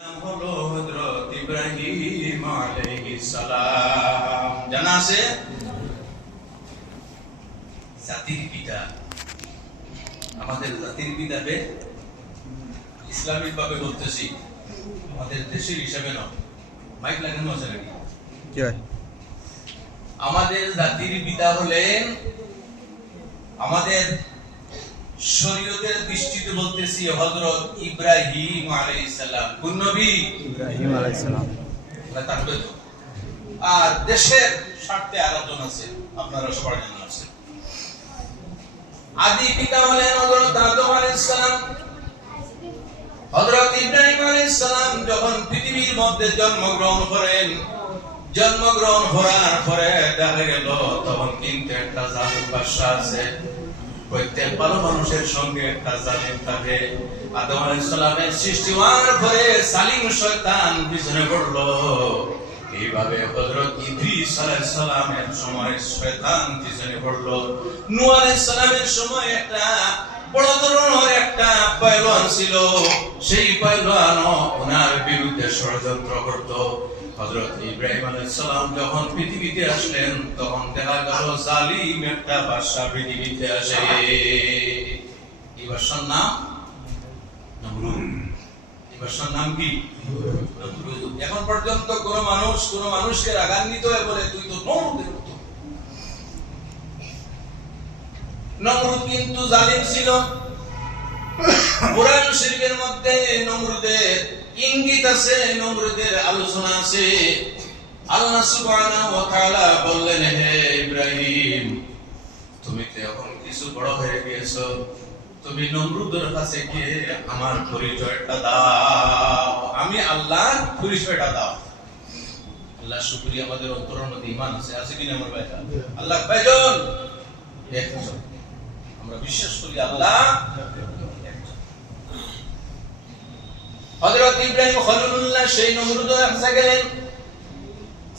হলো হযরত ইব্রাহিম আলাইহিস সালাম। জানা আছে জাতির পিতা, আমাদের জাতির পিতাকে ইসলামিক ভাবে বলতেছি, আমাদের দেশের হিসাবে নয়। মাইক লাগানো আছে নাকি? আমাদের জাতির পিতা হলেন, আমাদের শরীয়তের দৃষ্টিতে বলতেছি, হযরত ইব্রাহিম আলাইহিস সালাম। কোন নবী? ইব্রাহিম আলাইহিস সালাম। আর দেশের স্বার্থে আরেকজন আছে, আপনারা সবাই জানা আছে। আদি পিতা হলেন হযরত আদম আলাইহিস সালাম। হযরত ইব্রাহিম আলাইহিস সালাম যখন পৃথিবীর মধ্যে জন্মগ্রহণ করেন, জন্মগ্রহণ করার পরে দেখা গেল তখন কিন্তু একটা জালিম বাদশা আছে। প্রত্যেক ভালো মানুষের সঙ্গে একটা জালিম থাকে। আদম আলাইহিস সালামের সৃষ্টি হওয়ার পরে জালিম শয়তান পিছনে পড়লো। এইভাবে হযরত ইদ্রিস আলাইহিস সালামের সময় শয়তান পিছনে পড়লো। নূহ আলাইহিস সালামের সময় একটা বড় ধরনের একটা পয়লওয়ান ছিল, সেই পয়লওয়ান ওনার বিরুদ্ধে ষড়যন্ত্র করত। হযরত ইব্রাহিম আলাইহিস সালাম যখন পৃথিবীতে আসলেন তখন দেখা গেল জালিম একটা বাদশা পৃথিবীতে আসে। এই বাদশার নাম নমরুদ। এই বাদশার নাম কি? নমরুদ। এখন পর্যন্ত কোন মানুষকে রাগান্বিত হয়ে বলে তুই তো নমরুদের মতো। নমরুদ কিন্তু জালিম ছিল। কুরআন শরীফের মধ্যে নমরুদের ইঙ্গিত আছে, নমরুদের আলোচনা আছে। আল্লাহ সুবহানাহু ওয়া তাআলা বললেন, হে ইব্রাহিম, তুমি তো এখন কিছু বড় হয়ে গিয়েছো, তুমি নমরুদের কাছে গিয়ে আমার পরিচয়টা দাও, আমি আল্লাহর পরিচয়টা দাও। আল্লাহ শুকরিয়া, আমাদের অন্তরের মধ্যে ঈমান আছে কিনা আমার ভাইরা? আল্লাহ ভাইজন একজন, আমরা বিশ্বাস করি আল্লাহ একজন। হযরত ইব্রাহিম খলিলুল্লাহ সেই নমরুদের কাছে গেলেন,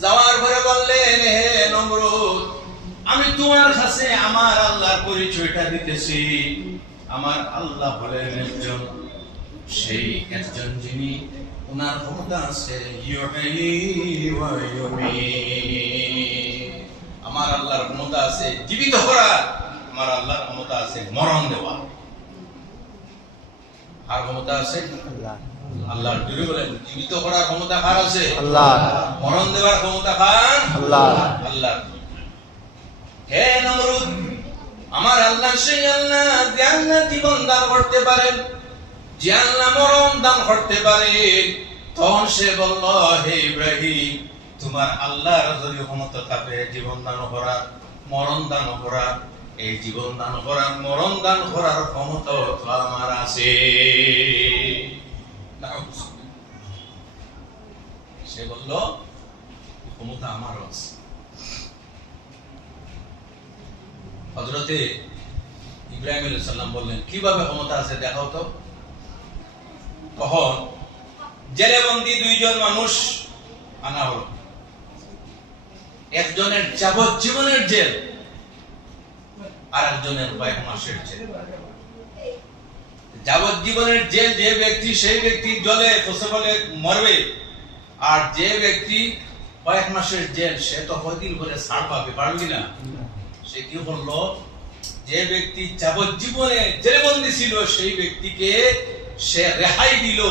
যাওয়ার পরে বললেন, হে নমরুদ, আমি তোমার কাছে আমার আল্লাহর পরিচয়টা দিতেছি। আমার আল্লাহ হলেন একজন, সেই একজন যিনি ওনার ক্ষমতা আছে ইউহয়ী ওয়া ইউমীত। আমার আল্লাহর ক্ষমতা আছে জীবিত করা, আমার আল্লাহর ক্ষমতা আছে মরণ দেওয়া। আর ক্ষমতা আছে আল্লাহর। জোরে বলেন, জীবিত করার ক্ষমতা কার আছে? আল্লাহ। মরণ দেওয়ার ক্ষমতা কার? আল্লাহ। আল্লাহ। হে নমরুদ, আমার আল্লাহ সেই আল্লাহ যে আল্লাহ জীবন দান করতে পারেন, যে আল্লাহ মরণ দান করতে পারেন। তখন সে বলল, হে ইব্রাহিম, তোমার আল্লাহর যদি ক্ষমতা থাকে জীবন দান করার, মরণ দান করার, এই জীবন দান করার, মরণ দান করার ক্ষমতা তো আমার আছে। সে বলল, ক্ষমতা আমারও আছে। হযরতে ইব্রাহিম আলাইহিস সালাম বললেন, কিভাবে ক্ষমতা আছে দেখাও তো। তখন জেলে বন্দী দুইজন মানুষ আনা হলো। একজনের যাবজ্জীবনের জেল, আর একজনের 5 মাসের জেল। যাবজ্জীবনের জেল যে ব্যক্তি, সেই ব্যক্তি জলে ফসে বলে মরবে। আর যে ব্যক্তি 5 মাসের জেল, সে তো কয়দিন করে ছাড় পাবে, পারবে না। সে কি বললো, যে ব্যক্তি যাবজ্জীবনে জেলবন্দী ছিল সেই ব্যক্তিকে সে রেহাই দিল,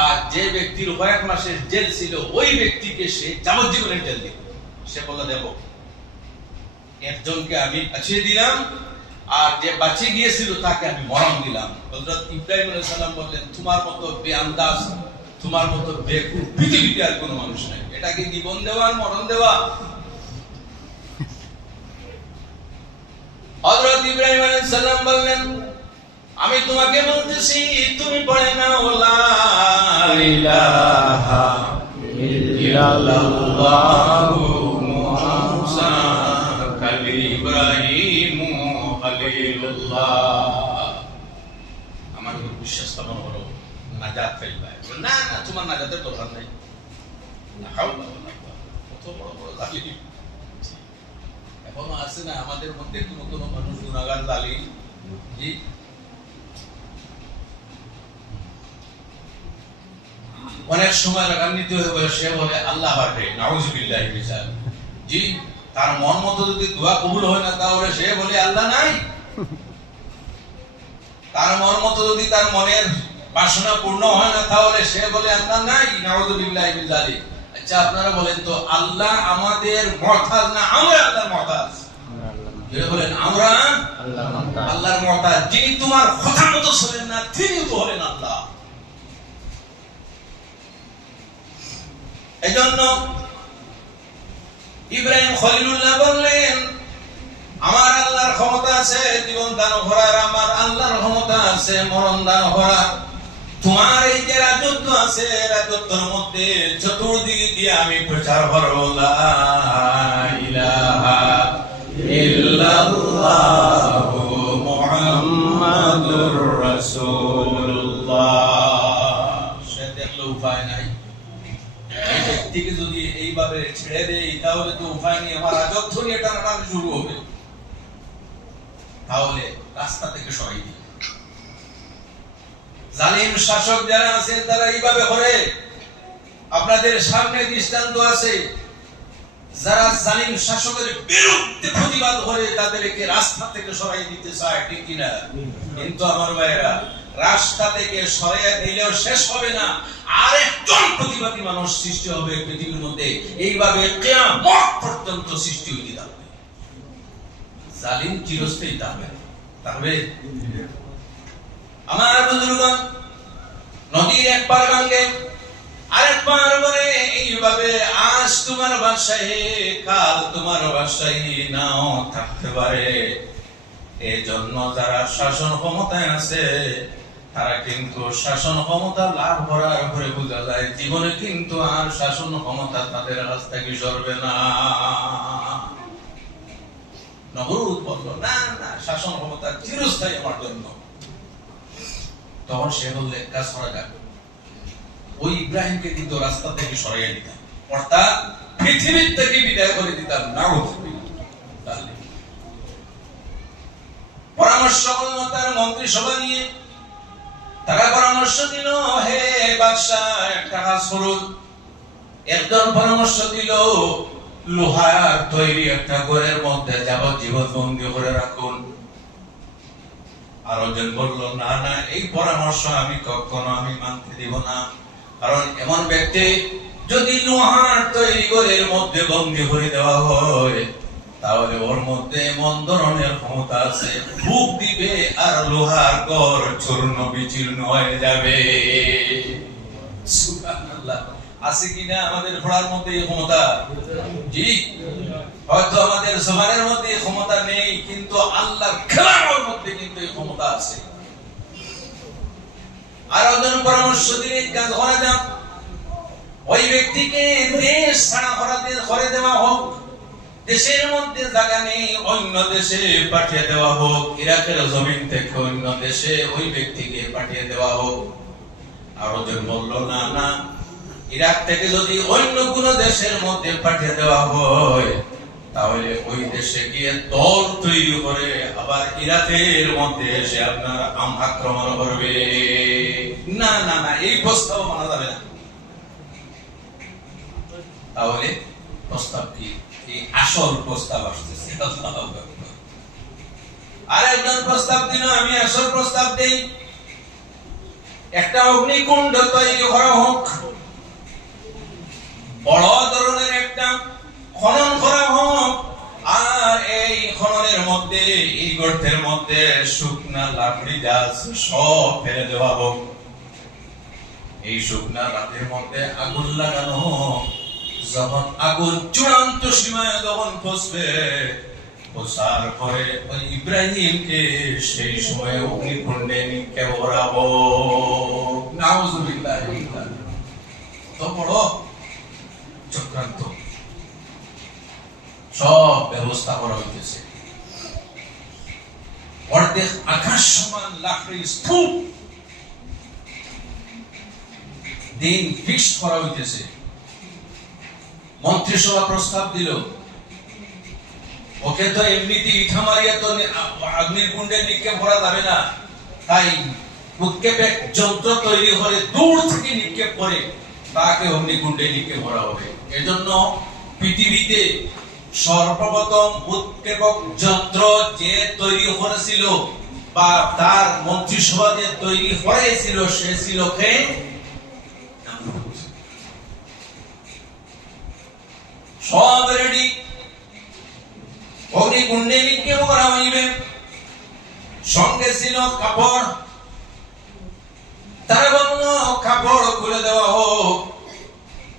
আর যে ব্যক্তির 5 মাসের জেল ছিল ওই ব্যক্তিকে সে যাবজ্জীবনের জেল দিল। সে বলল, দেখো, একজনকে আমি বাঁচিয়ে দিলাম, আর যে বাঁচিয়ে গিয়েছিল তাকে আমি মরণ দিলাম। হযরত ইব্রাহিম আলাইহিস সালাম বললেন, তোমার মতো বেআন্দাজ, তোমার মতো বেকুব পৃথিবীতে আর কোনো মানুষ নাই। এটাকে জীবন দেওয়া আর মরণ দেওয়া। হযরত ইব্রাহিম আলাইহিস সালাম বললেন, আমি তোমাকে বলতেছি, তুমি পড়ে নাও লা ইলাহা ইল্লাল্লাহু মুহাম্মাদুর ইব্রাহিম খলিলুল্লাহ। আমার উপর বিশ্বাস স্থাপন করো, নাজাত পাইবা। না না, তোমার নাজাতের দরকার নাই। না হাওলা ওয়ালা কুওয়াতা। কত বড় বড় জালিম এখনো আছে না আমাদের মধ্যে, কোন কোন মানুষ গুনাহগার জালিম। জি, অনেক সময় রাগান্বিত হয়ে বলে, সে বলে আল্লাহ পারবে, নাউজুবিল্লাহি মিন যালিক। জি, তার মন মতো যদি দোয়া কবুল হয় না, তাহলে সে বলে আল্লাহ নাই। তার মন মতো যদি তার মনের বাসনা পূর্ণ হয় না, তাহলে সে বলে আল্লাহ নাই, নাউজুবিল্লাহি মিন যালিক। আচ্ছা, আপনারা বলেন তো, আল্লাহ আমাদের মুহতাজ না আমরা আল্লাহর মুহতাজ? বলেন, আমরা আল্লাহর মুহতাজ। যিনি তোমার কথা মতো চলেন না, তিনিও তো হলেন আল্লাহ। এজন্য ইব্রাহিম খলিলুল্লাহ বললেন, আমার আল্লাহর ক্ষমতা আছে জীবন দান করার, আমার আল্লাহর ক্ষমতা আছে মরণ দান করার। তোমার এই যে রাজত্ব আছে, রাজত্বের মধ্যে চতুর্দিকে দিয়ে আমি প্রচার করব, লা ইলাহা ইল্লাল্লাহু মুহাম্মাদুর রাসূলুল্লাহ। সে দেখলো উপায় নাই, এই ব্যক্তিকে যদি এইভাবে ছেড়ে দেই, তাহলে তো উপায় নেই, আমার রাজত্ব নিয়ে টানাটানি শুরু হবে। তাহলে রাস্তা থেকে সরাই দিই। জালিম শাসক যারা আছে, তারা এইভাবে করে। আপনাদের সামনে দৃষ্টান্ত আছে, যারা জালিম শাসকের বিরুদ্ধে প্রতিবাদ করে, তাদেরকে রাস্তা থেকে সরাই দিতে চায়, ঠিক কিনা? কিন্তু আমার ভাইয়েরা, রাস্তা থেকে সরাইয়া দিলেও শেষ হবে না, আরেকজন প্রতিবাদী মানুষ সৃষ্টি হবে পৃথিবীর মধ্যে। এইভাবে কিয়ামত পর্যন্ত সৃষ্টি হইতে থাকবে। জালিম চিরস্থায়ী থাকবে। আমার বুজুর্গগণ, নদীর এক পার ভাঙে আরেক পার করে, এইভাবে আজ তোমার বাসায়, কাল তোমার বাসায় নাও থাকতে পারে। এজন্য যারা শাসন ক্ষমতায় আছে, তারা কিন্তু শাসন ক্ষমতা লাভ করার পরে বোঝা যায় জীবনে কিন্তু আর শাসন ক্ষমতা তাদের কাছ থেকে সরবে না। নমরুদ বলল, না না, শাসন ক্ষমতা চিরস্থায়ী আমার জন্য। তখন সে বললে, কাজ করা যাক, ওই ইব্রাহিমকে কিন্তু রাস্তা থেকে সরাইয়া দিতাম, অর্থাৎ পৃথিবীর থেকে বিদায় করে দিতাম। পরামর্শ করল তার মন্ত্রিসভা নিয়ে। তারা পরামর্শ দিল, হে বাদশাহ, একটা কাজ করুন। একজন পরামর্শ দিল, লোহার তৈরি একটা ঘরের মধ্যে যাবজ্জীবন বন্দী করে রাখুন। আর একজন বলল, না না, এই পরামর্শ আমি কখনো মানতে দিব না। কারণ এমন ব্যক্তি যদি লোহার তৈরি ঘরের মধ্যে বন্দী করে দেওয়া হয়, তাহলে ওর মধ্যে এমন ধরনের ক্ষমতা আছে, ফুঁক দিবে আর লোহার ঘর চূর্ণ বিচূর্ণ হয়ে যাবে। সুবহানাল্লাহ। আছে কিনা আমাদের পড়ার মধ্যে এই ক্ষমতা? জি, হয়তো আমাদের জবানের মধ্যে এই ক্ষমতা নেই, কিন্তু আল্লাহর কালামের মধ্যে কিন্তু এই ক্ষমতা আছে। আর ওদের পরামর্শ দিয়ে কাজ করা যাক, ওই ব্যক্তিকে দেশ ছাড়া করে দেওয়া হোক, দেশের মধ্যে জায়গা নেই, অন্য দেশে পাঠিয়ে দেওয়া হোক, ইরাকের জমিন থেকে অন্য দেশে ওই ব্যক্তিকে পাঠিয়ে দেওয়া হোক। আর ওদের বলল, না না, ইরাক থেকে যদি অন্য কোন দেশের মধ্যে পাঠিয়ে দেওয়া হয়, তাহলে ওই দেশে গিয়ে দল তৈরি করে আবার ইরাকের মধ্যে এসে আপনার আক্রমণ করবে। না না না, এই প্রস্তাব মানা যাবে না। তাহলে প্রস্তাব কি? এই আসল প্রস্তাব আসতেছে। আর একজন প্রস্তাব দিল, আমি আসল প্রস্তাব দেই, একটা অগ্নিকুণ্ড তৈরি করা হোক, বড় ধরনের একটা খনন করা হোক, আর এই খননের মধ্যে, এই গর্তের মধ্যে শুকনা লাকড়ি গাছ সব ফেলে দেওয়া হোক। এই শুকনা লাকড়ির মধ্যে আগুন লাগানো হোক। যখন আগুন চূড়ান্ত সীমায় যখন পৌঁছবে, পৌঁছার পরে ওই ইব্রাহিমকে সেই সময় অগ্নিকুণ্ডে নিক্ষেপ করাবো। নাউজুবিল্লাহ। তো বড় চক্রান্ত, সব ব্যবস্থা করা হইতেছে। অর্ধেক আকাশ সমান লাকড়ির স্তূপ দিন ফিক্স করা হইতেছে। মন্ত্রিসভা প্রস্তাব দিল, ওকে তো এমনিতে ইঠা মারিয়া তো আগ্নির কুণ্ডে নিক্ষেপ করা যাবে না, তাই উৎক্ষেপে যন্ত্র তৈরি করে দূর থেকে নিক্ষেপ করে তাকে অগ্নিকুণ্ডে লিখে ভরা হবে। এজন্য পৃথিবীতে সর্বপ্রথম উৎক্ষেপক যন্ত্র যে তৈরি করেছিল বা তার মন্ত্রিসভা যে তৈরি হয়েছিল সে ছিল কে? সব রেডি, অগ্নিকুণ্ডে নিক্ষেপ করা হইবে। সঙ্গে ছিল কাপড়। তারা বলল কাপড় খুলে দেওয়া হোক,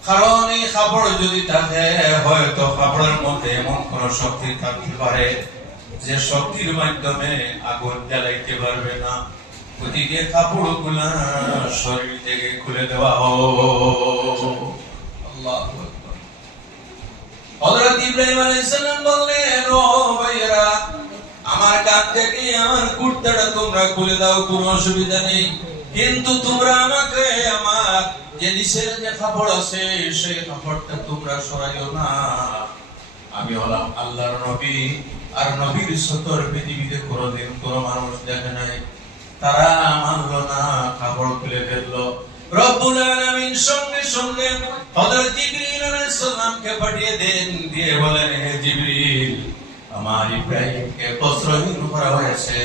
কারণ এই কাপড় যদি থাকে হয়তো কাপড়ের মধ্যে এমন কোন শক্তি থাকতে পারে যে শক্তির মাধ্যমে আগুন জ্বালাইতে পারবে না। ওদিকে কাপড় গুলা শরীর থেকে খুলে দেওয়া হোক। আল্লাহু আকবার। হযরত ইব্রাহিম আলাইহিস সালাম বললেন, ও ভাইরা, আমার কাঁধ থেকে আমার কুর্তাটা তোমরা খুলে দাও, কোনো অসুবিধা নেই, কিন্তু তোমরা আমাকে আমার যে নিচের যে কাপড় আছে সেই কাপড়টা তোমরা সরাইও না। আমি হলাম আল্লাহর নবী, আর নবীর সতর পৃথিবীতে কোনদিন কোন মানুষ দেখে নাই। তারা মানল না, কাপড় খুলে ফেললো। রব্বুল আলামিন সঙ্গে সঙ্গে হযরত জিবরিল আলাইহিস সালামকে পাঠিয়ে দেন, দিয়ে বলেন, হে জিবরিল, আমার ইব্রাহিমকে বস্ত্রহীন করা হয়েছে,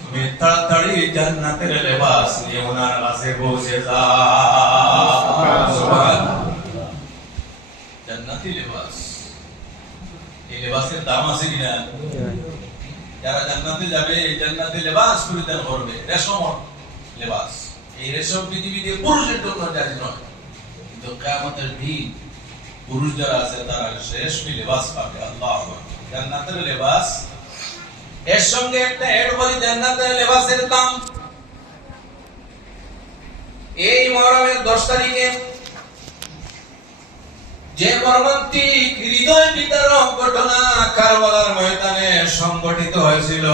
তুমি তাড়াতাড়ি জান্নাতের লেবাস নিয়ে ওনার কাছে পৌঁছে যাও। জান্নাতি লেবাস, এই লেবাসের দাম আছে কিনা? যারা জান্নাতে যাবে এই জান্নাতি লেবাস পরিধান করবে, রেশম লেবাস। এই রেশম পৃথিবীতে পুরুষের জন্য জারি নয়, কিন্তু কিয়ামতের দিন পুরুষ যারা আছে তারা রেশমি লেবাস পাবে। আল্লাহু আকবার। জান্নাতের লেবাস, এর সঙ্গে একটা এড বলি জান্নাতের লেবাসের দাম। এই মুহররমের 10 তারিখে যে মর্মান্তিক হৃদয় বিদারক ঘটনা কারবালার ময়দানে সংঘটিত হয়েছিল,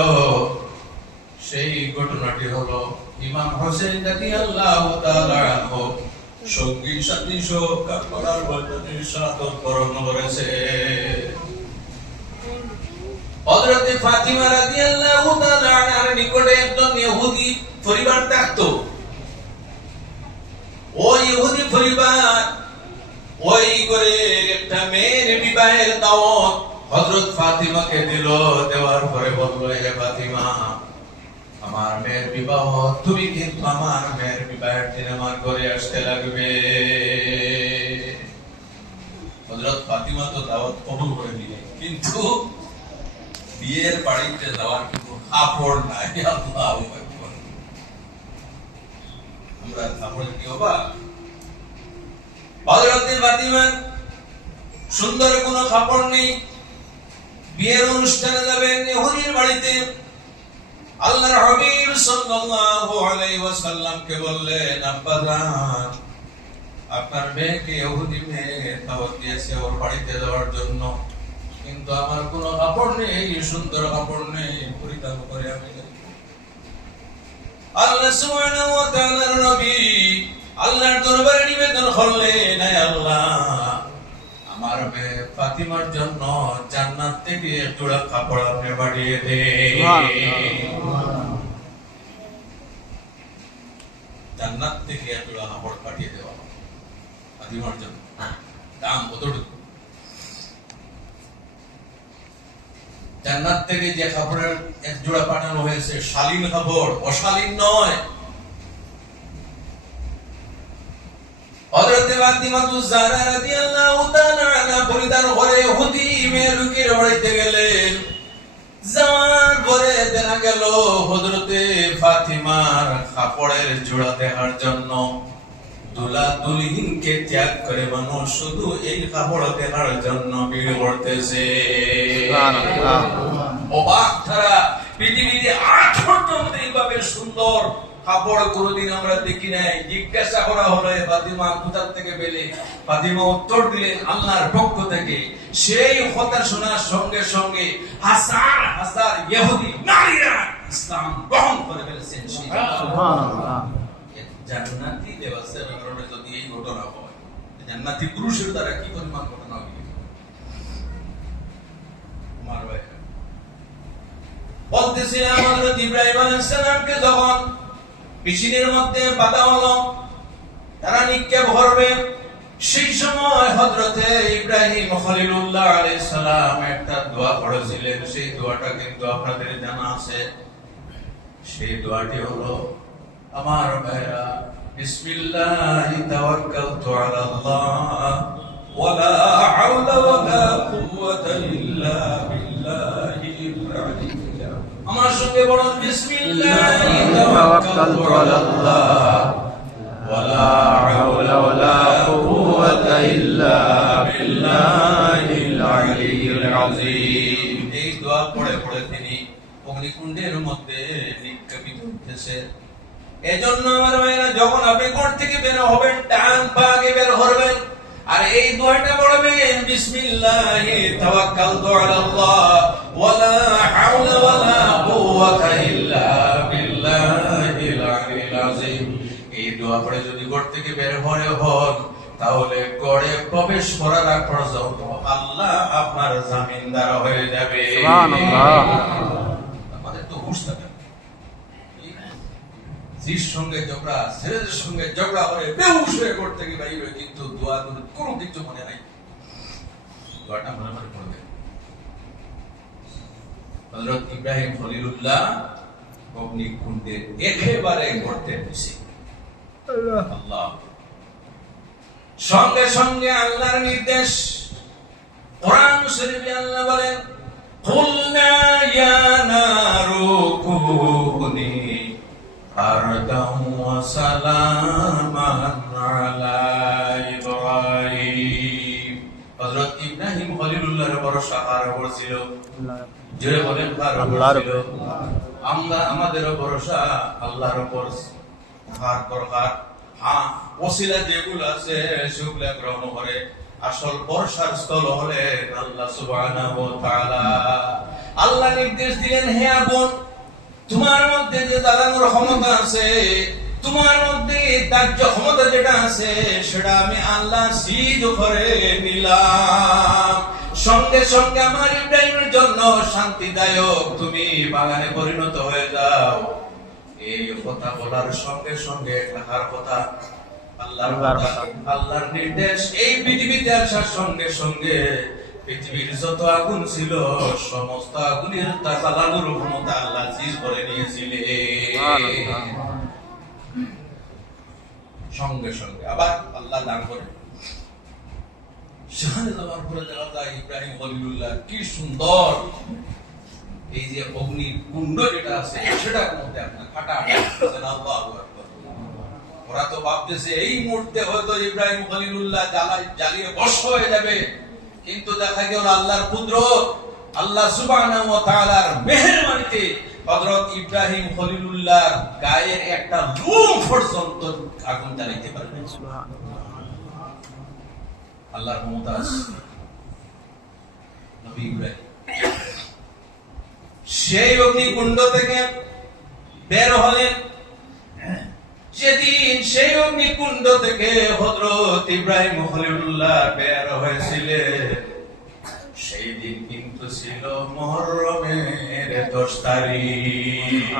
সেই ঘটনাটি হলো ইমাম হোসেন রাদিয়াল্লাহু তাআলা আনহু সঙ্গী সাথী সহ কারবালার ময়দানে শাহাদাত বরণ করেছে। হযরত ফাতিমা রাদিয়াল্লাহু তাআলা আনহার নিকটে একজন ইহুদি পরিবার থাকতো। ওই ইহুদি পরিবার ওই করে একটা মেয়ের বিবাহের দাওয়াত হযরত ফাতিমাকে দিল। দেওয়ার পরে বলল, হে ফাতিমা, আমার মেয়ের বিবাহ, তুমি কিন্তু আমার মেয়ের বিবাহের দিন আমার ঘরে আসতে লাগবে। হযরত ফাতিমা তো দাওয়াত কবুল করে নিলেন, কিন্তু বিয়ের বাড়িতে যাওয়ার কোনো কাপড় নাই। আল্লাহু আকবার। আমরা কাপড় কি হবা? হযরত ফাতিমার সুন্দর কোনো কাপড় নেই। বিয়ের অনুষ্ঠানে যাবেন ইহুদির বাড়িতে। আল্লাহর হাবিব সাল্লাল্লাহু আলাইহি ওয়াসাল্লামকে বললেন, আব্বা জান, আপনার মেয়েকে ইহুদি মেয়ে দাওয়াত দিয়েছে ওর বাড়িতে যাওয়ার জন্য, কিন্তু আমার কোনো কাপড় নেই, সুন্দর কাপড় নেই, পরিধান করে আমি আল্লাহ সুবহানাহু ওয়া তাআলার নবী আল্লাহর দরবারে নিবেদন করলেন, হে আল্লাহ, আমার মেয়ে ফাতিমার জন্য জান্নাত থেকে এক জোড়া কাপড় আপনি পাঠিয়ে দেন। জান্নাত থেকে এক জোড়া কাপড় পাঠিয়ে দেওয়া ফাতিমার জন্য। দাম কতটুকু? জান্নাত থেকে যে কাপড়ের এক জোড়া পাঠানো হয়েছে শালীন কাপড়, অশালীন নয়। হযরত ফাতিমা তুজ-জাহরা রাদিয়াল্লাহু তাআলা আনহা পরিধান করে ইহুদি মেয়ের রুকের বাড়িতে গেলেন। যাওয়ার পরে দেখা গেল হযরতে ফাতিমার কাপড়ের জোড়া দেখার জন্য দুলা দুলহিনকে ত্যাগ করে মানুষ শুধু এই কাপড় দেখার জন্য ভিড় করতেছে। অবাক তারা, পৃথিবীতে আজ পর্যন্ত এইভাবে সুন্দর কাপড় কোনদিন আমরা দেখি নাই। জিজ্ঞাসা করা হলো, ফাতিমা কোথা থেকে পেলে? ফাতিমা উত্তর দিলেন, আল্লাহর পক্ষ থেকে। সেই কথা শোনার সঙ্গে সঙ্গে হাজার হাজার ইহুদি নারীরা ইসলাম গ্রহণ করে ফেলেছেন। সুবহানাল্লাহ। জান্নাতি লেবাসের কারণে যদি এই ঘটনা হয়, জান্নাতি পুরুষের দ্বারা কি পরিমাণ ঘটনা হবে? আমার ভাই বলতেছিলাম, হযরত ইব্রাহিম আলাইহিস সালামকে যখন পিছনের মধ্যে বাধা হলো, তারা নিক্ষেপ করবে, সেই সময় হযরতে ইব্রাহিম খলিলুল্লাহ আলাইহিস সালাম একটা দোয়া পড়েছিলেন। সেই দোয়াটা কিন্তু আপনাদের জানা আছে। সেই দোয়াটি হলো, আমার ভাইরা, বিসমিল্লাহি তাওয়াক্কালতু আলাল্লাহ ওয়ালা হাওলা ওয়ালা কুওয়াতা ইল্লা বিল্লাহিল আলিয়্যিল আযীম। আমার সঙ্গে বলুন, বিসমিল্লাহি তাওয়াক্কালতু আলাল্লাহ ওয়ালা হাওলা ওয়ালা কুওয়াতা ইল্লা বিল্লাহিল আলিয়্যিল আযীম। এই দোয়া পড়ে পড়ে তিনি অগ্নিকুণ্ডের মধ্যে নিক্ষেপিত হতেছে। এজন্য আমার ভাইরা, যখন আপনি ঘর থেকে বের হবেন, ডান পা আগে বের করবেন আর এই দোয়াটা পড়বেন, বিসমিল্লাহি তাওয়াক্কালতু আলাল্লাহ ওয়ালা হাওলা ওয়ালা কুওয়াতা ইল্লা বিল্লাহিল আলিয়্যিল আযীম। এই দোয়া পড়ে যদি ঘর থেকে বের হন, তাহলে ঘরে প্রবেশ করার আগ পর্যন্ত আল্লাহ আপনার জামিনদার হয়ে যাবে। সুবহানাল্লাহ। আমাদের তো হুঁশ থাকে, জির সঙ্গে ঝগড়া, ছেলেদের সঙ্গে ঝগড়া হয়ে বেহুশ হয়ে ঘর থেকে বাইরে, কিন্তু দোয়া কোনো কিছু মনে নাই। দোয়াটা মনে মনে পড়বে। হযরত ইব্রাহিম খলিলুল্লাহ অগ্নিকুণ্ডে একেবারে গর্তে বসে আল্লাহ, সঙ্গে সঙ্গে আল্লাহর নির্দেশ, কোরআন শরীফে আল্লাহ বলেন, কুলনা ইয়া নারু কুনি বারদান ওয়া সালামান আলা ইব্রাহিম। হযরত ইব্রাহিম খলিলুল্লাহর ভরসা কার উপর ছিল? জোরে বলেন, আল্লাহর উপর। আমরা আমাদেরও ভরসা আল্লাহর উপর থাকার দরকার। হ্যাঁ, ওসিলা যেগুলো আছে সেগুলো গ্রহণ করে। আসল ভরসার স্থল হলেন আল্লাহ সুবহানাহু ওয়া তাআলা। আল্লাহ নির্দেশ দিলেন, হে আগুন, তোমার মধ্যে যে জ্বালানোর ক্ষমতা আছে, তোমার মধ্যে ত্যায্য ক্ষমতা যেটা আছে, সেটা আমি আল্লাহ সিদ্ধ করে নিলাম। সঙ্গে সঙ্গে আমার ইব্রাহিমের জন্য শান্তিদায়ক তুমি বাগানে পরিণত হয়ে যাও। এই কথা বলার সঙ্গে সঙ্গে লেখার কথা, আল্লাহর নির্দেশ। এই পৃথিবীতে আসার সঙ্গে সঙ্গে পৃথিবীর যত আগুন ছিল, সমস্ত আগুনের জ্বালানোর ক্ষমতা আল্লাহ জিজ করে নিয়েছিলেন। সঙ্গে সঙ্গে আবার আল্লাহ দান করে। সেখানে যাওয়ার পরে দেখা যায় ইব্রাহিম খলিলুল্লাহ কি সুন্দর, এই যে অগ্নি কুণ্ড যেটা আছে সেটার মধ্যে আপনার খাটা। ওরা তো ভাবতেছে এই মুহূর্তে হয়তো ইব্রাহিম খলিলুল্লাহ জ্বালিয়ে ভস্ম হয়ে যাবে, কিন্তু দেখা গেল আল্লাহর কুদরত, আল্লাহ সুবহানাহু ওয়া তাআলার মেহেরবানিতে হযরত ইব্রাহিম খলিলুল্লাহর গায়ের একটা লোম পর্যন্ত আগুন জ্বালাইতে পারবেন। আল্লাহর মুমতাজ নবী ইব্রাহিম সেই অগ্নিকুণ্ড থেকে বের হলেন। যেদিন সেই অগ্নিকুণ্ড থেকে হযরত ইব্রাহিম খলিলুল্লাহ বের হয়েছিলেন, সেই দিন কিন্তু ছিল মুহররমের 10 তারিখ।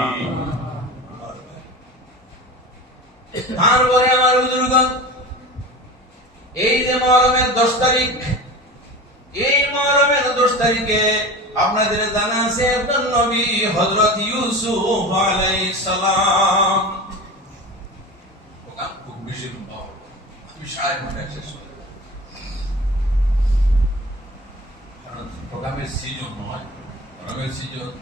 তারপরে আমার হুজুরগণ, এই যে মুহররমের 10 তারিখ, এই মুহররমের 10 তারিখে আপনাদের জানা আছে একজন নবী হযরত ইউসুফ আলাইহিস সালাম। প্রোগ্রাম খুব বেশি লম্বা হবে, আমি সাড়ে ঘন্টায় শেষ করে দেব, কারণ প্রোগ্রামের সিজন নয়, প্রোগ্রামের সিজন।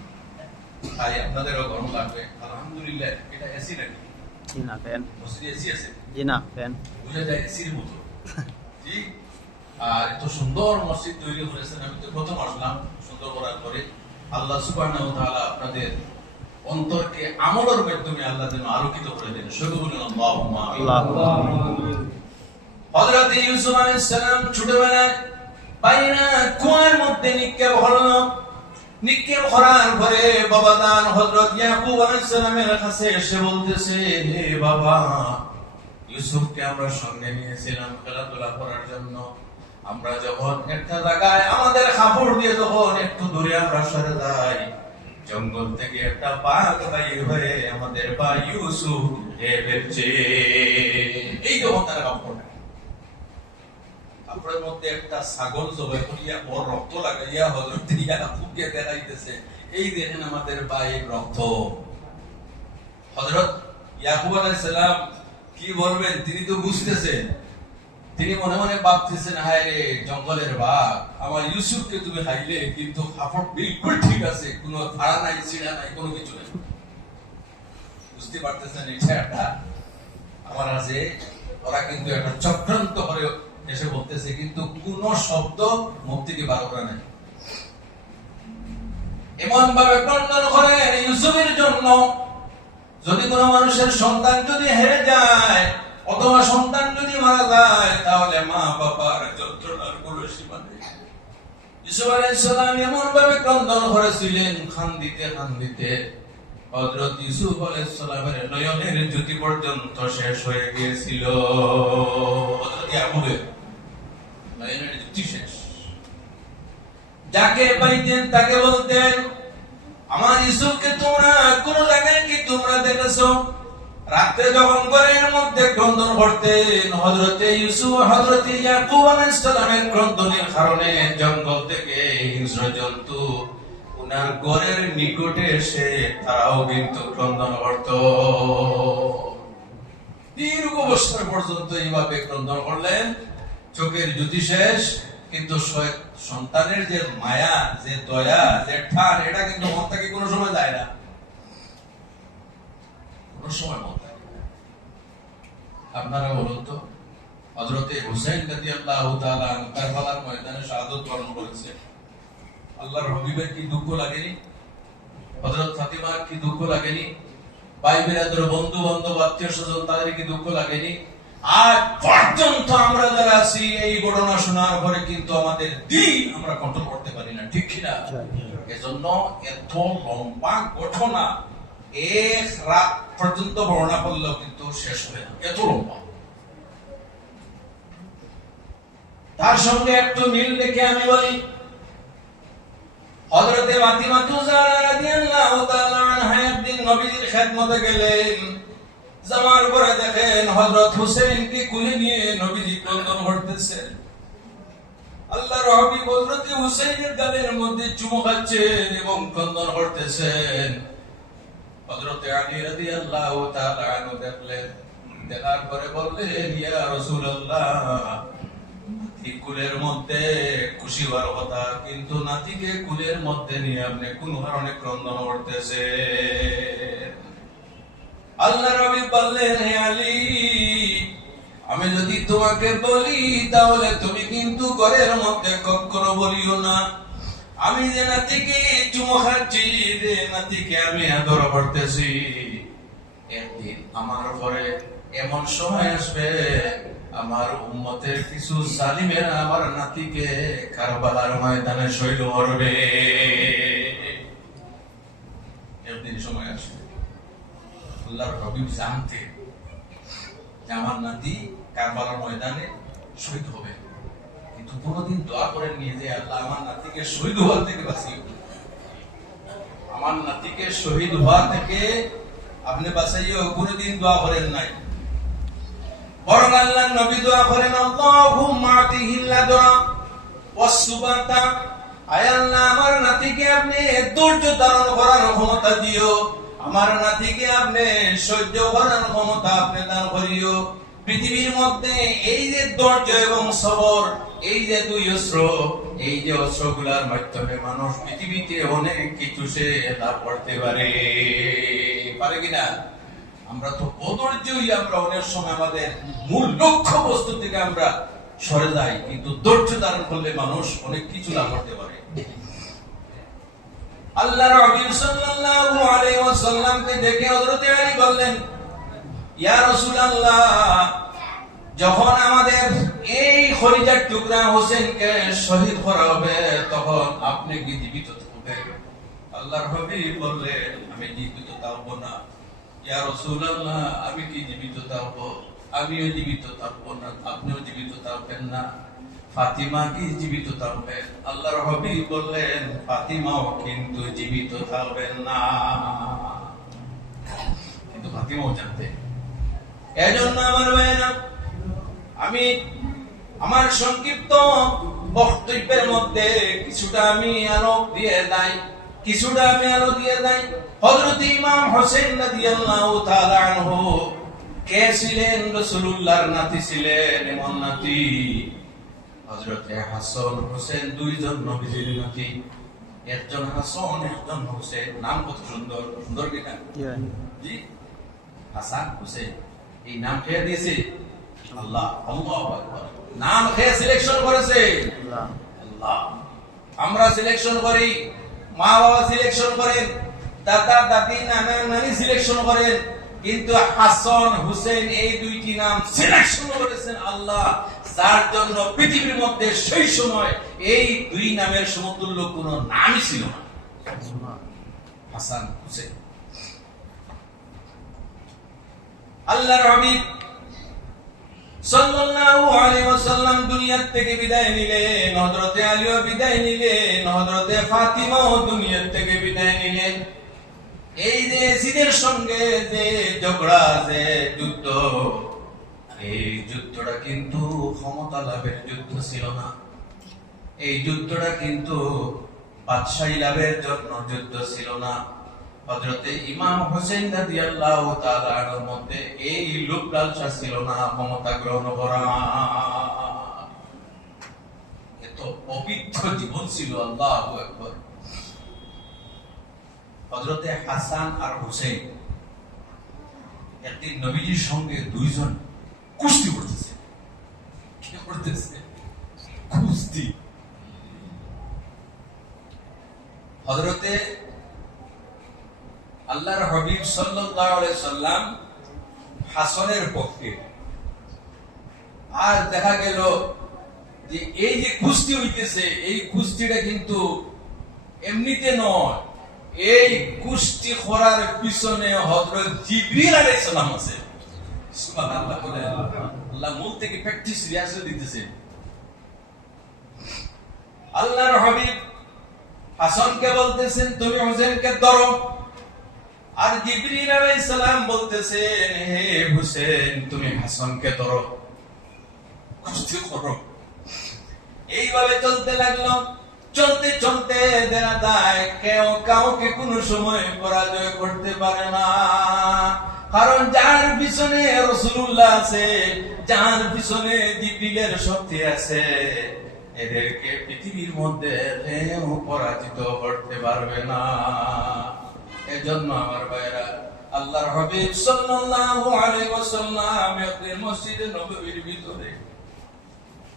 তাই আপনাদেরও গরম লাগবে। আলহামদুলিল্লাহ, এটা এসি নাকি? জি না, ফ্যান। মসজিদে এসি আছে? জি না, ফ্যান। বুঝা যায় এসির মতো। জি। আর এত সুন্দর মসজিদ তৈরি করেছেন, আমি তো প্রথম আসলাম। সুন্দর করার পরে আল্লাহ সুবহানাহু ওয়া তাআলা আপনাদের অন্তরকে আমলের মাধ্যমে আল্লাহ যেন আলোকিত করে দেন। শুধু বলুন আল্লাহুম্মা আমিন। হযরত ইউসুফ আলাইহিস সালাম ছোটবেলায় বাইনা কুয়ার মধ্যে নিক্ষেপ হলো। নিক্ষেপ করার পরে বাবা দান হযরত ইয়াকুব আলাইহিস সালামের কাছে এসে বলতেছে, হে বাবা, ইউসুফকে আমরা সঙ্গে নিয়েছিলাম খেলাধুলা করার জন্য। আমরা যখন একটা জায়গায় আমাদের কাপড় দিয়ে যখন একটু দূরে আমরা সরে যাই, জঙ্গল থেকে একটা বাঘ বাইর হয়ে আমাদের ভাই ইউসুফ খেয়ে ফেলছে। এই যখন তারা কাপড় আপনার মধ্যে একটা ছাগল জবাই করিয়া ওর রক্ত লাগাইয়া হযরত ইয়াকুবকে দেখাইতেছে, এই দেখেন আমাদের ভাইয়ের রক্ত। হযরত ইয়াকুব আলাইহিস সালাম কি বলবেন তিনি তো বুঝতেছেন, তিনি মনে মনে ভাবতেছেন, হায় রে জঙ্গলের বাঘ, আমার ইউসুফকে তুমি খাইলে, কিন্তু কাপড় বিলকুল ঠিক আছে, কোনো ফাড়া নাই, ছিঁড়া নাই, কোনো কিছু নেই। বুঝতে পারতেছেন এটা একটা আমার আছে। ওরা কিন্তু একটা চক্রান্ত করে এসে বলতেছে, কিন্তু কোন শব্দ মুখ থেকে বার করে নাই। এমন ভাবে ক্রন্দন করে ইউসুফের জন্য, যদি কোনো মানুষের সন্তান যদি হেরে যায় অথবা সন্তান যদি মারা যায়, তাহলে মা বাবার যন্ত্রণার কোনো সীমা নেই। ইউসুফ আলাইহিস সালাম এমন ভাবে ক্রন্দন করেছিলেন, কান্দিতে কান্দিতে হযরত ইউসুফ আলাইহিস সালামের নয়নের জ্যোতি পর্যন্ত শেষ হয়ে গিয়েছিল। হযরত ইয়াকুবের নয়নের জ্যোতি শেষ। যাকে পাইতেন তাকে বলতেন, আমার ইউসুফকে তোমরা কোন জায়গায় কি তোমরা দেখেছো? রাতে যখন ঘরের মধ্যে ক্রন্দন করতেন, হযরতে ইউসুফ হযরত ইয়াকুব আলাইহিস সালামের ক্রন্দনের কারণে জঙ্গল থেকে হিংস্র জন্তু উনার ঘরের নিকটে এসে তারাও কিন্তু ক্রন্দন করত। দীর্ঘ বছর পর্যন্ত এইভাবে ক্রন্দন করলেন, চোখের জ্যোতি শেষ, কিন্তু সন্তানের যে মায়া, যে দয়া, যে ঠান, এটা কিন্তু মন থেকে কোনো সময় যায় না, কোনো সময় মন থাকে। আপনারা বলুন তো, হযরতে হুসাইন রাদিয়াল্লাহু তাআলা কারবালার ময়দানে শাহাদাত বরণ করেছে, আল্লাহর হাবিবের কি দুঃখ লাগেনি? হযরত ফাতিমার কি দুঃখ লাগেনি? ভাই বেরাদর, বন্ধু বান্ধব, আত্মীয় স্বজন, তাদের কি দুঃখ লাগেনি? আজ পর্যন্ত আমরা যারা আছি এই ঘটনা শোনার পরে কিন্তু আমাদের দিন আমরা কন্ট্রোল করতে পারি না, ঠিক কিনা? এজন্য এত লম্বা ঘটনা এক রাত পর্যন্ত বর্ণনা করলেও কিন্তু শেষ হবে না, এত লম্বা। তার সঙ্গে একটু মিল দেখে আমি বলি, হযরতে ফাতিমা তুজারা রাদিয়াল্লাহু তাআলা আনহা একদিন নবীজির খেদমতে গেলেন, যাওয়ার পরে দেখেন হযরত হুসাইনকে কোলে নিয়ে নবীজি ক্রন্দন করতেছেন। আল্লাহর হাবিব হযরত হুসাইনের গালের মধ্যে চুমু খাচ্ছেন এবং ক্রন্দন করতেছেন। হযরতে আলী রাদিয়াল্লাহু তাআলা আনহু দেখলেন, দেখার পরে বললেন, ইয়া রাসূলুল্লাহ, কুলের মধ্যে খুশি হওয়ার কথা, কিন্তু নাতিকে কুলের মধ্যে নিয়ে আপনি কোন কারণে ক্রন্দন করতেছে? আল্লাহর হাবিব বললেন, হে আলী, আমি যদি তোমাকে বলি তাহলে তুমি কিন্তু ঘরের মধ্যে কখনো বলিও না। আমি যে নাতিকে চুমু খাচ্ছি, যে নাতিকে আমি আদর করতেছি, একদিন আমার ঘরে এমন সময় আসবে, আমার উম্মতের কিছু জালিমেরা আমার নাতিকে কারবালার ময়দানে শহীদ করবে। একদিন সময় আসবে, আল্লাহর হাবিব জানতেন যে আমার নাতি কারবালার ময়দানে শহীদ হবে, কিন্তু কোনদিন দোয়া করেন নিয়ে যে আল্লাহ আমার নাতিকে শহীদ হওয়ার থেকে বাঁচিয়ে, আমার নাতিকে শহীদ হওয়া থেকে আপনি বাঁচাইও, কোনদিন দোয়া করেন নাই। বরং আল্লাহর নবী দোয়া করেন, আল্লাহুম্মা আতিহিল লাদরা ওয়াসসুবাতা, আয় আল্লাহ আমার নাতিকে আপনি ধৈর্য ধারণ করার ক্ষমতা দিও, আমার নাতিকে আপনি সহ্য করার ক্ষমতা আপনি দান করিও। পৃথিবীর মধ্যে এই যে ধৈর্য এবং সবর, এই যে দুই অস্ত্র, এই যে অস্ত্রগুলোর মাধ্যমে মানুষ পৃথিবীতে অনেক কিছু সে লাভ করতে পারে, পারে কিনা? আমরা তো অধৈর্যই, আমরা অনেক সময় আমাদের মূল লক্ষ্য বস্তু থেকে আমরা সরে যাই, কিন্তু ধৈর্য ধারণ করলে মানুষ অনেক কিছু লাভ করতে পারে। আল্লাহর হাবিব সাল্লাল্লাহু আলাইহি ওয়াসাল্লামকে দেখে হযরত আলী বললেন, ইয়া রাসূলুল্লাহ, যখন আমাদের এই খলিজার টুকরা হোসেনকে শহীদ করা হবে, তখন আপনি কি জীবিত থাকবেন? আল্লাহর হাবিব বললেন, আমি জীবিত থাকব না। ইয়া রাসূলুল্লাহ, আমি কি জীবিত থাকব? আমিও জীবিত থাকব না, আপনিও জীবিত থাকবেন না। ফাতিমা কি জীবিত থাকবেন? আল্লাহর হাবিব বললেন, ফাতিমাও কিন্তু জীবিত থাকবেন না। কিন্তু ফাতিমাও জানতেন। এজন্য আমার ভাইরা, আমি আমার সংক্ষিপ্ত বক্তব্যের মধ্যে কিছুটা আমি আলো দিয়ে দেই হযরত ইমাম হোসেন রাদিয়াল্লাহু তাআলা আনহু কে ছিলেন? রাসূলুল্লাহর নাতি ছিলেন। এমন নাতি হযরত হাসান হোসেন, দুইজন নবীজির নাতি, একজন হাসান একজন হোসেন। নাম কত সুন্দর, সুন্দর কিনা? জি, হাসান হোসেন, এই নাম কে দিয়েছে? আল্লাহ। আল্লাহু আকবার। নাম কে সিলেকশন করেছে? আল্লাহ। আমরা সিলেকশন করি, মা বাবা সিলেকশন করেন, দাদা দাদি নানা নানি সিলেকশন করেন, কিন্তু হাসান হোসেন এই দুইটি নাম সিলেকশন করেছেন আল্লাহ, যার জন্য পৃথিবীর মধ্যে সেই সময় এই দুই নামের সমতুল্য কোন নামই ছিল না। হাসান হোসেন। আল্লাহর হাবিব সাল্লাল্লাহু আলাইহি ওয়াসাল্লাম দুনিয়া থেকে বিদায় নিলেন, হযরতে আলীও বিদায় নিলেন, হযরতে ফাতিমাও দুনিয়া থেকে বিদায় নিলেন। এই যে সিদের সঙ্গে যে ঝগড়া, যে যুদ্ধ, এই যুদ্ধটা কিন্তু ক্ষমতা লাভের যুদ্ধ ছিল না। এই যুদ্ধটা কিন্তু বাদশাহী লাভের জন্য যুদ্ধ ছিল না। হযরতে ইমাম হোসেন রাদিয়াল্লাহু তাআলা এর মধ্যে এই লোভ লালসা ছিল না ক্ষমতা গ্রহণ করা। এত পবিত্র জীবন ছিল। আল্লাহু আকবার। হযরতে হাসান আর হোসেন একদিন নবীজির সঙ্গে দুইজন কুস্তি করতেছে। কি করতেছে? কুস্তি। হযরতে আল্লাহর হাবিব সাল্লাল্লাহু আলাইহি সাল্লাম হাসানের পক্ষে। আর দেখা গেল যে এই যে কুস্তি হইতেছে, এই কুস্তিটা কিন্তু এমনিতে নয়, এই কুস্তি করার পিছনে হযরত জিবরিল আলাইহিস সালাম আছে। সুবহানাল্লাহ। আল্লাহ মূল থেকে প্র্যাকটিস রিহার্সাল দিতেছে। আল্লাহর হাবিব হাসানকে বলতেছেন তুমি হোসেনকে ধরো, আর জিবরিল আলাইহিস সালাম বলতেছেন হে হোসেন তুমি হাসানকে ধরো, কুস্তি করো। এইভাবে চলতে লাগলো। চলতে চলতে দেখা যায় কেউ কাউকে কোনো সময় পরাজয় করতে পারে না, কারণ যার পিছনে রাসূলুল্লাহ আছে, যার পিছনে জিবরিলের শক্তি আছে, এদেরকে পৃথিবীর মধ্যে কেউ পরাজিত করতে পারবে না। এজন্য আমার ভাইরা, আল্লাহর হাবিব সাল্লাল্লাহু আলাইহি ওয়াসাল্লাম একদিন মসজিদে নববীর ভিতরে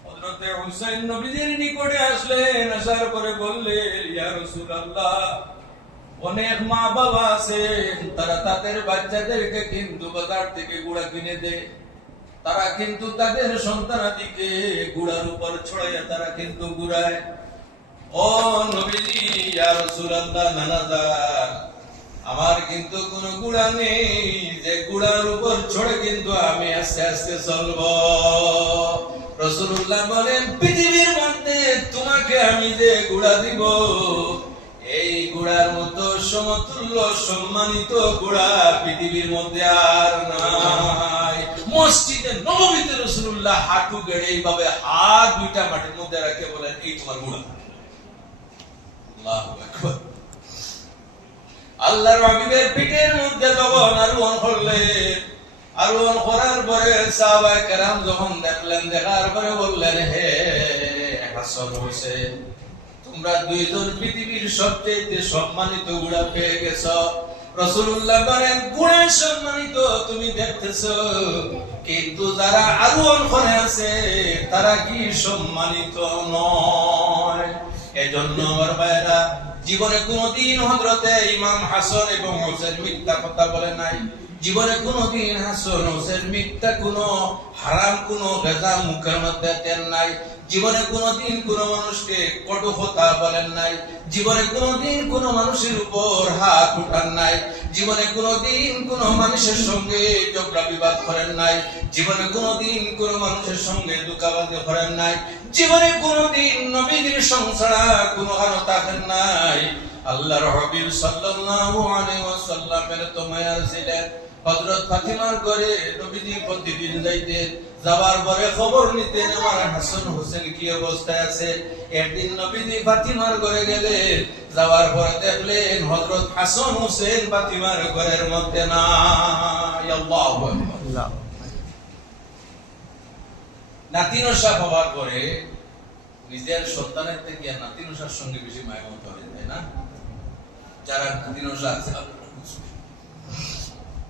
হযরতে হুসাইন নবীজির নিকটে আসলেন। আসার পরে বললেন ইয়া রাসূলুল্লাহ, অনেক মা বাবা আছেন, তারা তাদের বাচ্চাদেরকে কিন্তু বাজার থেকে গুড়া কিনে দেয়, তারা কিন্তু তাদের সন্তানাদিকে গুড়ার উপর ছড়াইয়া তারা কিন্তু ঘুরায়। ও নবীজি, ইয়া রাসূলুল্লাহ, নানা যান, আমার কিন্তু কোনো গুড়া নেই যে গুড়ার উপর ছড়ে কিন্তু আমি আস্তে আস্তে চলবো। রাসূলুল্লাহ বলেন পৃথিবীর মধ্যে তোমাকে আমি যে গুড়া দিব, এই গুড়ার মতো সমতুল্য সম্মানিত গুড়া পৃথিবীর মধ্যে আর নাই। মসজিদে নববীতে রাসূলুল্লাহ হাঁটু গেড়ে এইভাবে হাত দুইটা মাটির মধ্যে রাখে বলেন এই তোমার গুড়া। আল্লাহু আকবার। আল্লাহর হাবিবের পিঠের মধ্যে যখন আরোহণ করলেন, আরোহণ করার পরে সাহাবায়ে কেরাম যখন দেখলেন, দেখার পরে বললেন হে হাসান হোসেন, তোমরা দুইজন পৃথিবীর সবচেয়ে সম্মানিত গুড়া পেয়ে গেছো। রাসূলুল্লাহ বলেন গুড়া সম্মানিত তুমি দেখতেছো, কিন্তু যারা আরোহণ করে আছে তারা কি সম্মানিত নয়। এজন্য আমার ভাইরা, জীবনে কোনদিন হযরতে ইমাম হাসান এবং হোসেন মিথ্যা কথা বলে নাই। জীবনে কোনদিন হাসান হোসেন মিথ্যা কোন হারাম কোন গাজা মুখের মধ্যে দেন নাই। জীবনে কোনদিন কোন মানুষকে কটু কথা বলেন নাই। জীবনে কোনদিন কোন মানুষের উপর হাত উঠান নাই। জীবনে কোনদিন কোন মানুষের সঙ্গে ঝগড়া বিবাদ করেন নাই। জীবনে কোনদিন কোন মানুষের সঙ্গে ধোঁকাবাজি করেন নাই। জীবনে কোনদিন নবীর সংসারা কোন কারো থাকেন নাই। আল্লাহর হাবিব সাল্লাল্লাহু আলাইহি ওয়াসাল্লামের তো মায়া ছিলেন। হযরত ফাতিমার ঘরে নবীজি প্রতিদিন যাইতেন। যাবার পরে খবর নিতেন আমার হাসান হোসেন কি অবস্থায় আছে। একদিন নবীজি ফাতিমার ঘরে গেলেন, যাওয়ার পরে দেখলেন হযরত হাসান হোসেন ফাতিমার ঘরের মধ্যে নাই। আল্লাহু আকবার। নাতিনশা হওয়ার পরে নিজের সন্তানের থেকে নাতিনশার সঙ্গে বেশি মায়া মমতা হয়ে যায় না? যারা নাতিনশা আছে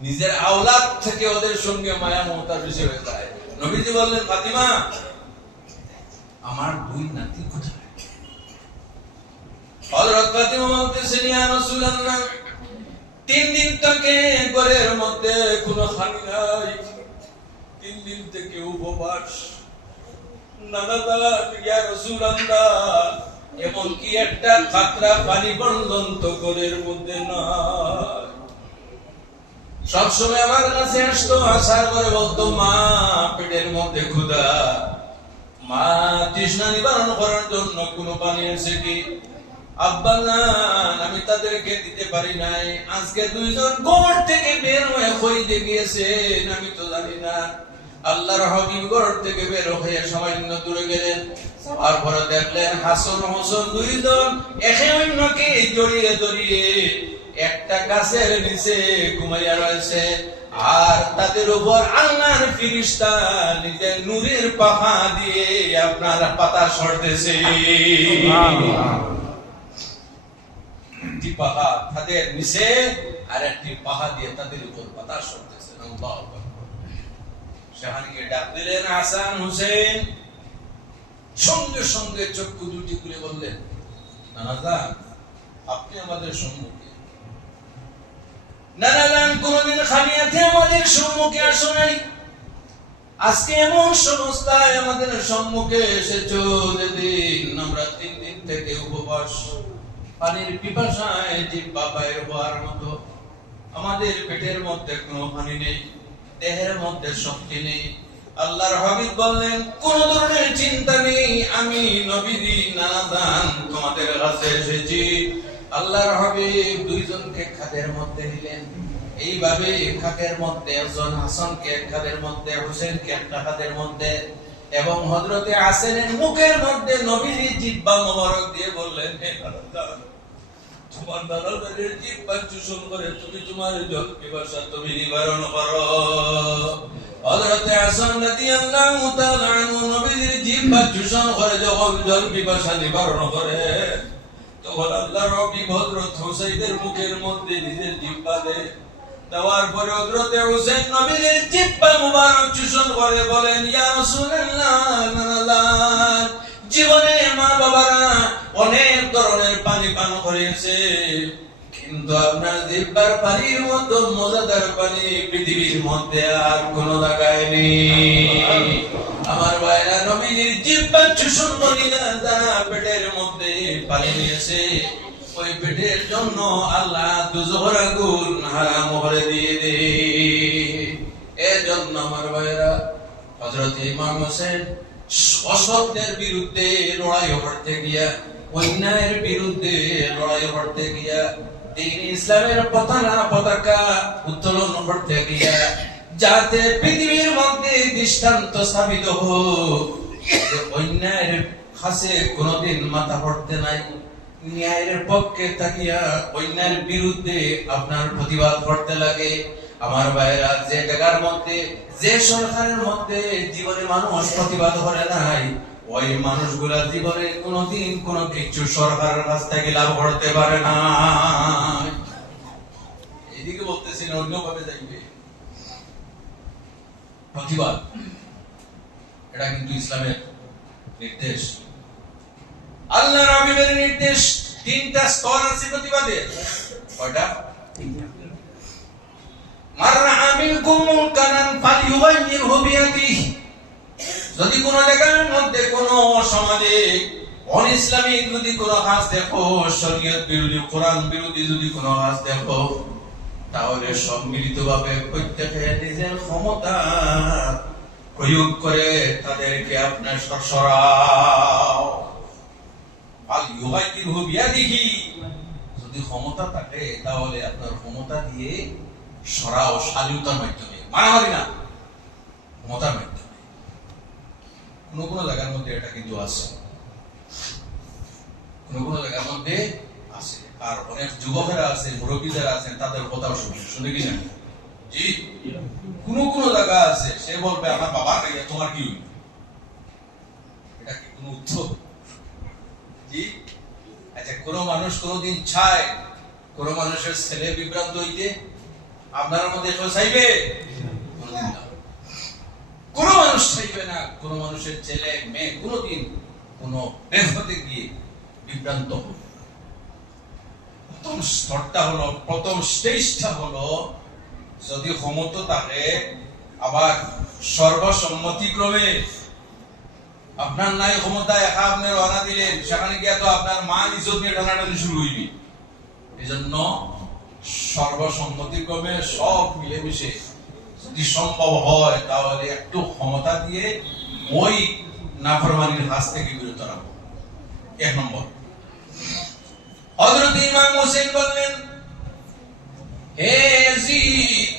নিজের আওলাদ থেকে ওদের সঙ্গে মায়া মমতা বেশি হয়ে যায়। নবীজি বললেন, ফাতিমা আমার দুই নাতি কোথায়? হযরত ফাতিমা বলতেছেন, ইয়া রাসূলুল্লাহ 3 দিন থেকে ঘরের মধ্যে কোনো পানি নাই, 3 দিন থেকে উপবাস। ইয়া রাসূলুল্লাহ এমন কি একটা কাতরা পানি পর্যন্ত ঘরের মধ্যে নাই। সবসময় আমার কাছে আসতো, আসার পরে বলতো, মা পেটের মধ্যে ক্ষুধা, মা তৃষ্ণা নিবারণ করার জন্য কোনো পানি আছে কি? আব্বা না, আমি তাদেরকে দিতে পারি নাই। আজকে 2 জন ঘর থেকে বের হয়ে খইতে গিয়েছেন, আমি তো জানি না। আল্লাহর হাবিব ঘর থেকে বের হয়ে সামান্য দূরে গেলেন, তারপরে দেখলেন হাসান হোসেন 2 জন একে অন্যকে জড়িয়ে জড়িয়ে একটা গাছের নিচে ঘুমাইয়া রয়েছে, আর তাদের উপর আল্লাহর ফেরেশতা নিজের নূরের পাখা দিয়ে আপনার পাতা সরতেছে। একটি পাখা তাদের নিচে আর একটি পাখা দিয়ে তাদের উপর পাতা সরতেছে। আল্লাহু আকবার। শাহানকে ডাক দিলেন হাসান হোসেন, সঙ্গে সঙ্গে চক্ষু দুটি খুলে বললেন, নানাজান আপনি আমাদের সম্মুখে। নানাজান কোনদিন খালি হাতে আমাদের সম্মুখে আসো নাই, আজকে এমন সমস্যায় আমাদের সম্মুখে এসেছো যেদিন আমরা 3 দিন থেকে উপবাস, পানির পিপাসায় জিহ্বা বাইর হওয়ার মতো, আমাদের পেটের মধ্যে কোনো পানি নেই, দেহের মধ্যে শক্তি নেই। আল্লাহর হাবিব বললেন, কোন ধরনের চিন্তা নেই, আমি নবীজি নানাজান তোমাদের কাছে এসেছি। আল্লাহর হাবিব 2 জনকে খাদের মধ্যে নিলেন, এইভাবে খাদের মধ্যে একজন হাসানকে খাদের মধ্যে, হোসেনকে একটা খাদের মধ্যে, এবং হযরতে হাসানের মুখের মধ্যে নবীজি জিহ্বা মোবারক দিয়ে বললেন, হে নানাজান তোমার দাদাদের জিহ্বা চুষণ করে তুমি তোমার জল পিপাসা তুমি নিবারণ করো। হযরতে হাসান রাদিয়াল্লাহু তাআলা আনহু নবীজির জিহ্বা চুষণ করে যখন জল পিপাসা নিবারণ করে, তখন আল্লাহর হাবিব হযরত হুসাইনের মুখের মধ্যে নিজের জিহ্বা দেওয়ার পরে হযরতে হুসাইন নবীজির জিহ্বা মুবারক চুষণ করে বলেন, ইয়া রাসূলুল্লাহ নানাজান জীবনে মা বাবারা অনেক ধরনের পানি পান করেছে, কিন্তু আপনার জিহ্বার পানির মতো মজাদার পানি পৃথিবীর মধ্যে আর কোন জায়গায় নেই। আমার ভাইরা নবীজির জিহ্বা চুষণ করিনা যারা পেটের মধ্যে পানি নিয়েছে, ওই পেটের জন্য আল্লাহ দুজোহর আগুন হারাম করে দিয়ে দে। এর জন্য আমার ভাইরা হযরত ইমাম হোসেন অসত্যের বিরুদ্ধে লড়াই করতে গিয়া, অন্যায়ের বিরুদ্ধে লড়াই করতে গিয়া, দ্বীন ইসলামের পতাকা উত্তোলন করতে গিয়া, যাতে পৃথিবীর মধ্যে দৃষ্টান্ত স্থাপিত হোক যে অন্যায়ের কাছে কোনোদিন মাথা পড়তে নাই, ন্যায়ের পক্ষে তাকিয়া অন্যায়ের বিরুদ্ধে আপনার প্রতিবাদ করতে লাগে। আমার ভাইরা যে জায়গার মধ্যে, যে সরকারের মধ্যে জীবনে মানুষ প্রতিবাদ করে নাই, ওই মানুষগুলা জীবনে কোনোদিন কোনো কিছু সরকারের কাছ থেকে লাভ করতে পারে না। এদিকে বলতেছি না, অন্যভাবে যাইবে প্রতিবাদ, এটা কিন্তু ইসলামের নির্দেশ, আল্লাহর হাবিবের নির্দেশ। 3টা স্তর আছে প্রতিবাদের। কয়টা? মাররা আমিনকুম মুনকারান ফালিয়ুগাইয়িরহু বিয়াদিহি। যদি কোন জায়গার মধ্যে কোন সমাজে অন-ইসলামিক যদি কোন কাজ দেখো, শরীয়ত বিরোধী, কোরআন বিরোধী যদি কোন কাজ দেখো, তাহলে সম্মিলিতভাবে প্রত্যেকে নিজের ক্ষমতা প্রয়োগ করে তাদেরকে আপনার সরাও। ফালিয়ুগাইয়িরহু বিয়াদিহি। যদি ক্ষমতা থাকে তাহলে আপনার ক্ষমতা দিয়ে সরাও, শালীনতার মাধ্যমে, মারামারি না, ক্ষমতার মাধ্যমে। কোন কোন জায়গার মধ্যে এটা কিন্তু আছে, কোন কোন জায়গার মধ্যে আছে। আর অনেক যুবকেরা আছেন, মুরব্বী যারা আছেন, তাদের কথাও শুনে কি জানি জি, কোন কোন জায়গা আছে সে বলবে আমার বাবার গাইয়া তোমার কি হইল, এটা কি কোন উত্তর? জি, আচ্ছা, কোন মানুষ কোনদিন চায় কোন মানুষের ছেলে বিভ্রান্ত হইতে? আপনার মধ্যে কেউ চাইবে? কোন মানুষ চাইবে না কোন মানুষের ছেলে মেয়ে কোনদিন কোন বেফতে গিয়ে বিভ্রান্ত হবে। প্রথম স্তরটা হলো, প্রথম স্টেজটা হলো যদি ক্ষমতা থাকে, আবার সর্বসম্মতিক্রমে। আপনার নাই ক্ষমতা, একা আপনি রওনা দিলেন, সেখানে গিয়া তো আপনার মা ইজ্জত নিয়ে টানাটানি শুরু হইবে। এই জন্য সর্বসম্মতিক্রমে সব মিলেমিশে যদি সম্ভব হয় তাহলে একটু ক্ষমতা দিয়ে ওই নাফরমানির কাছ থেকে বিরত রাখবো। এক নম্বর, হযরত ইমাম হোসেন বললেন, হে ইয়াজিদ,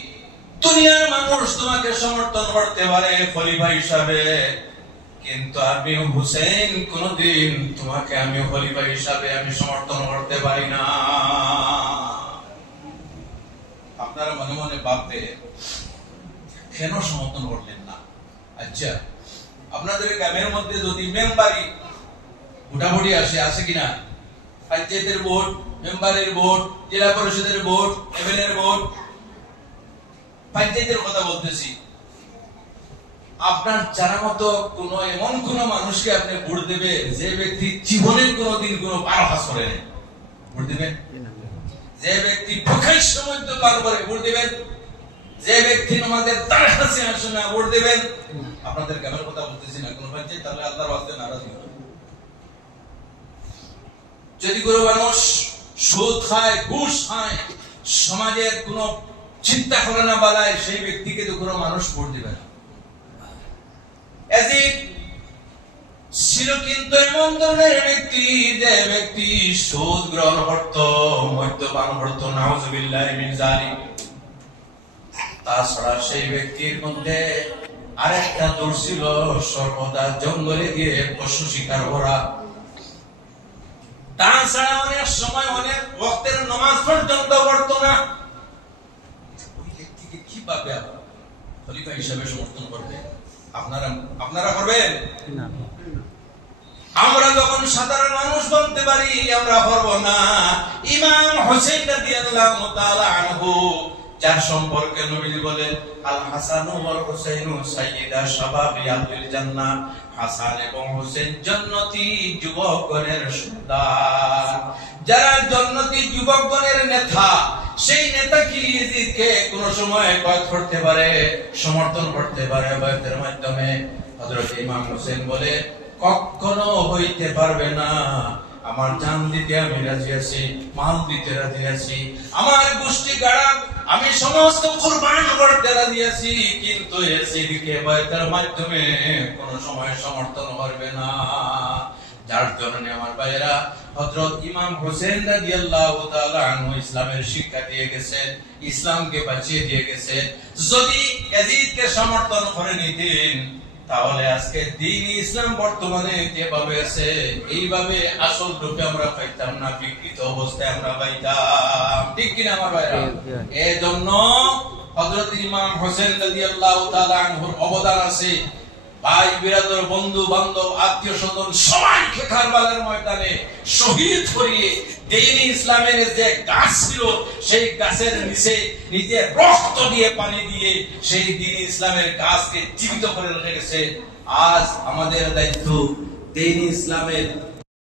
দুনিয়ার মানুষ তোমাকে সমর্থন করতে পারে খলিফা হিসাবে, কিন্তু আমি হুসেন কোনদিন তোমাকে আমি খলিফা হিসাবে আমি সমর্থন করতে পারি না। আপনারা মনে মনে ভাববে কেন সমর্থন করলেন না? আচ্ছা, আপনাদের গ্রামের মধ্যে যদি মেম্বারি ভোটাভুটি আছে কিনা, পঞ্চায়েতের ভোট, মেম্বারের ভোট, জেলা পরিষদের ভোট, এমএলএ এর ভোট, পঞ্চায়েতের কথা বলতেছি, আপনার জানা মতো কোন এমন কোন মানুষকে আপনি ভোট দেবে যে ব্যক্তি জীবনে কোনদিন কোন পার কাজ করে নাই? ভোট দিবেন? যে ব্যক্তি প্রকাশ সময় পার করে ভোট দিবেন? যে ব্যক্তি আমাদের তার কাছে আসে না ভোট দিবেন? আপনাদের গ্রামের কথা বলতেছি না, কোন পঞ্চায়েত, তাহলে আল্লাহর ওয়াস্তে নারাজ হবেন। যদি কোনো মানুষ সুদ খায়, ঘুষ খায়, সমাজের কোন চিন্তা করে না বালায়, সেই ব্যক্তিকে তো কোনো মানুষ ভোট দিবে না। ইয়াজিদ ছিল কিন্তু এমন ধরনের ব্যক্তি যে ব্যক্তি সুদ গ্রহণ করত, মদ্যপান করত, নাউজুবিল্লাহি মিন যালিক। তাছাড়া সেই ব্যক্তির মধ্যে আরেকটা দোষ ছিল, সর্বদা জঙ্গলে গিয়ে পশু শিকার করা। তাছাড়া অনেক সময় অনেক ওয়াক্তের নামাজ পর্যন্ত পড়তো না। ওই ব্যক্তিকে কিভাবে খলিফা হিসেবে সমর্থন করবে? আপনারা করবেন? আমরা যখন সাধারণ মানুষ বলতে পারি আমরা করব না। ইমাম হোসেন রাদিয়াল্লাহু তাআলা আনহু, যার সম্পর্কে নবীজি বলেন, আল হাসানু ওয়াল হুসাইনু সাইয়্যিদা শাবাবি আহলিল জান্নাহ, হাসান এবং হোসেন জান্নাতি যুবকগণের সর্দার। যারা জান্নাতি যুবকগণের নেতা, সেই নেতা কি ইয়াজিদকে কোন সময় কয়েদ করতে পারে, সমর্থন করতে পারে বয়াতের মাধ্যমে? হযরত ইমাম হোসেন বলে, কখনো হইতে পারবে না। আমার জান দিতে আমি রাজি আছি, মাল দিতে রাজি আছি, আমার গোষ্ঠী গাড়া আমি সমস্ত কুরবান করতে রাজি আছি, কিন্তু ইয়াজিদকে বয়াতের মাধ্যমে কোন সময় সমর্থন করবে না। যার কারণে আমার ভাইরা, হযরত ইমাম হোসেন রাদিয়াল্লাহু তাআলা আনহু ইসলামের শিক্ষা দিয়ে গেছেন, ইসলামকে বাঁচিয়ে দিয়ে গেছেন। যদি ইয়াজিদকে সমর্থন করে নিতেন তাহলে আজকে দ্বীন ইসলাম বর্তমানে যেভাবে আছে এইভাবে আসল রূপে আমরা পাইতাম না, বিকৃত অবস্থায় আমরা পাইতাম। ঠিক কিনা আমার ভাইরা? এই জন্য হযরত ইমাম হোসেন রাদিয়াল্লাহু তাআলা আনহুর অবদান আছে। ভাই বিরাদর, বন্ধু বান্ধব, আত্মীয় স্বজন সবাইকে কারবালার ময়দানে শহীদ করিয়ে দ্বীন ইসলামের যে গাছ ছিল সেই গাছের নিচে নিজে রক্ত দিয়ে পানি দিয়ে সেই দ্বীন ইসলামের গাছকে জীবিত করে রেখেছে। আজ আমাদের দায়িত্ব দ্বীন ইসলামের